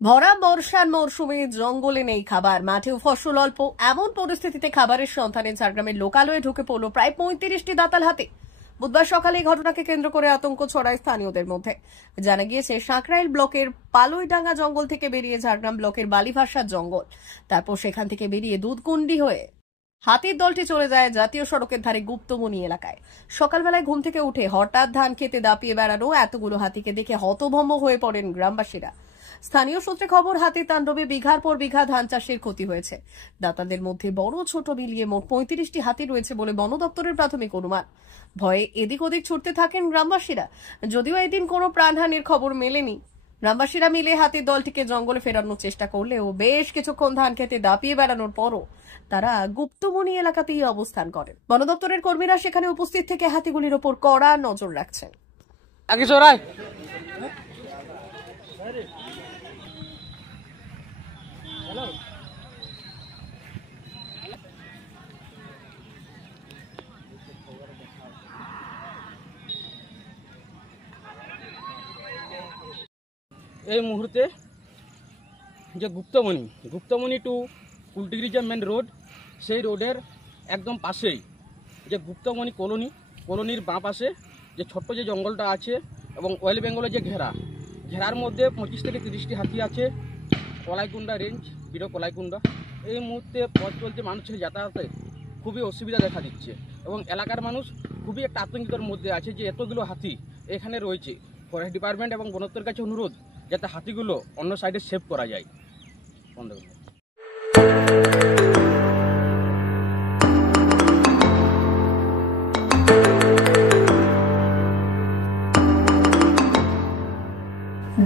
ভরা বর্ষার মরশুমে জঙ্গলে নেই খাবার, মাঠেও ফসল অল্প। এমন পরিস্থিতিতে খাবারের সন্ধানে ঝাড়গ্রামের লোকালয়ে ঢুকে পড়ল প্রায় 35টি দাতাল হাতি। বুধবার সকালে এই ঘটনাকে কেন্দ্র করে আতঙ্ক ছড়ায় স্থানীয়দের মধ্যে। জানা গিয়েছে, সাঁকরাইল ব্লকের পালইডাঙ্গা জঙ্গল থেকে বেরিয়ে ঝাড়গ্রাম ব্লকের বালিভাষার জঙ্গল, তারপর সেখান থেকে বেরিয়ে দুধকুন্ডি হয়ে হাতির দলটি চলে যায় জাতীয় সড়কের ধারে গুপ্তমনি এলাকায়। সকালবেলায় ঘুম থেকে উঠে হঠাৎ ধান খেতে দাপিয়ে বেড়ানো এতগুলো হাতিকে দেখে হতভম্ব হয়ে পড়েন গ্রামবাসীরা। স্থানীয় সূত্রে খবর, হাতির তাণ্ডবে বিঘার পর বিঘা ধান চাষের ক্ষতি হয়েছে। দাতাদের মধ্যে বড় ছোট মিলিয়ে মোট 35টি হাতি রয়েছে বলে বন দপ্তরের প্রাথমিক অনুমান। ভয়ে এদিক ওদিক ছুটতে থাকেন গ্রামবাসীরা। যদিও এদিন কোনো প্রাণহানির খবর মেলেনি। গ্রামবাসীরা মিলে হাতির দলটিকে জঙ্গলে ফেরানোর চেষ্টা করলেও বেশ কিছুক্ষণ ধান খেতে দাপিয়ে বেড়ানোর পরও তারা গুপ্তমনি এলাকাতেই অবস্থান করেন। বন দপ্তরের কর্মীরা সেখানে উপস্থিত থেকে হাতিগুলির ওপর কড়া নজর রাখছেন। এই মুহূর্তে যে গুপ্তমনি টু কুলটিগিরি যে মেন রোড, সেই রোডের একদম পাশেই যে গুপ্তমনি কলোনির বাঁ পাশে যে ছোট্ট যে জঙ্গলটা আছে এবং ওয়েস্ট বেঙ্গলের যে ঘেরার মধ্যে 25 থেকে 30টি হাতি আছে। কলাইকুণ্ডা রেঞ্জ, বিরো কলাইকুণ্ডা। এই মুহূর্তে পথ চলছে, মানুষের যাতায়াতে খুবই অসুবিধা দেখা দিচ্ছে এবং এলাকার মানুষ খুবই একটা আতঙ্কিতর মধ্যে আছে যে এতগুলো হাতি এখানে রয়েছে। ফরেস্ট ডিপার্টমেন্ট এবং বন দপ্তরের কাছে অনুরোধ যাতে হাতিগুলো অন্য সাইডে সেভ করা যায়।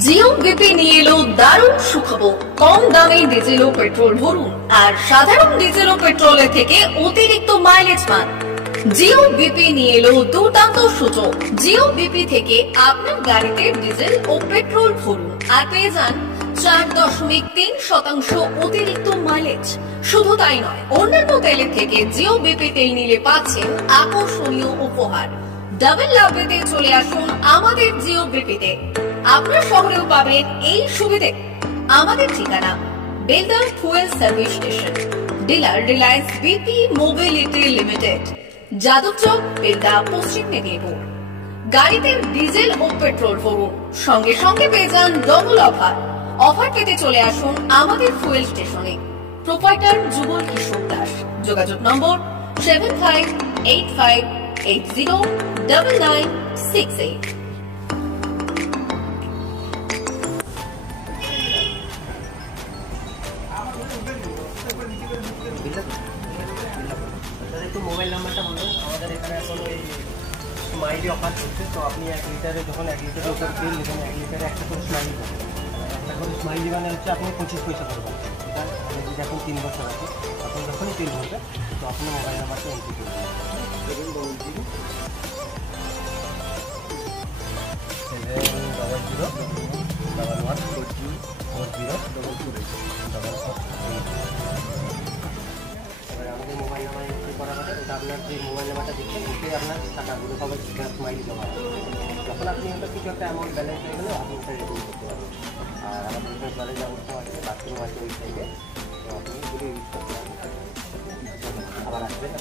জিও বিপি নিয়ে এলো দারুণ সুখবর। কম দামে ডিজেল ও পেট্রোল ভরুন আর সাধারণ ডিজেল ও পেট্রোলের থেকে অতিরিক্ত মাইলেজ পান। জিও বিপি নিয়ে এলো দুর্দান্ত সুযোগ। জিও বিপি থেকে আপনার গাড়িতে ডিজেল ও পেট্রোল ভরুন আর পেয়ে যান 4.3% অতিরিক্ত মাইলেজ। শুধু তাই নয়, অন্যান্য তেলের থেকে জিও বিপি তেল নিলে পাচ্ছেন আকর্ষণীয় উপহার। ডাবল লাভ পেতে চলে আসুন আমাদের জিও বিপিতে। আপনার শহরেও পাবেন এই সুবিধে। আমাদের ঠিকানা Belda fuel service station, dealer Reliance BP mobility limited, Jadabchak, Belda, পশ্চিম মেদিনীপুর। গাড়িতে ডিজেল ও পেট্রোল ভরুন, সঙ্গে সঙ্গে পেয়ে যান ডবল অফার। অফার পেতে চলে আসুন আমাদের ফুয়েল স্টেশনে। প্রোপাইটার যুগল কিশোর দাস। যোগাযোগ নম্বর 7585809968। একটু মোবাইল নাম্বারটা বলুন। আমাদের এখানে এখন ওই স্মাইলি অফার চলছে, তো আপনি 1 লিটারে যখন 1 লিটারের উপর তেল নেবেন, 1 লিটারে একটা করে স্মাইলি পাবেন। একটা করে স্মাইলি মানে হচ্ছে আপনি 25 পয়সা করে পাবেন। এটা আপনি যদি এখন 3 বছর আছে, আপনি যখনই তেল ভরবেন তো আপনি মোবাইল নাম্বারটা এন্ট্রি করবেন। দেখুন 7 আমাদের মোবাইল নাম্বার এন্ট্রি করা হবে। ওটা আপনার যে মোবাইল নাম্বারটা দিচ্ছেন ওটাই আপনার টাকাগুলো হবে স্মাইলি জমা হবে। যখন আপনি ওটা কিছু একটা অ্যামাউন্ট ব্যালেন্স হয়ে গেলে আপনি ওটা রিডিম করতে পারবেন। আর আমাদের এখানে জলের ব্যবস্থা আছে, বাথরুম আছে ওই সাইডে, তো আপনি এগুলো ইউজ করতে পারবেন। আবার আসবেন।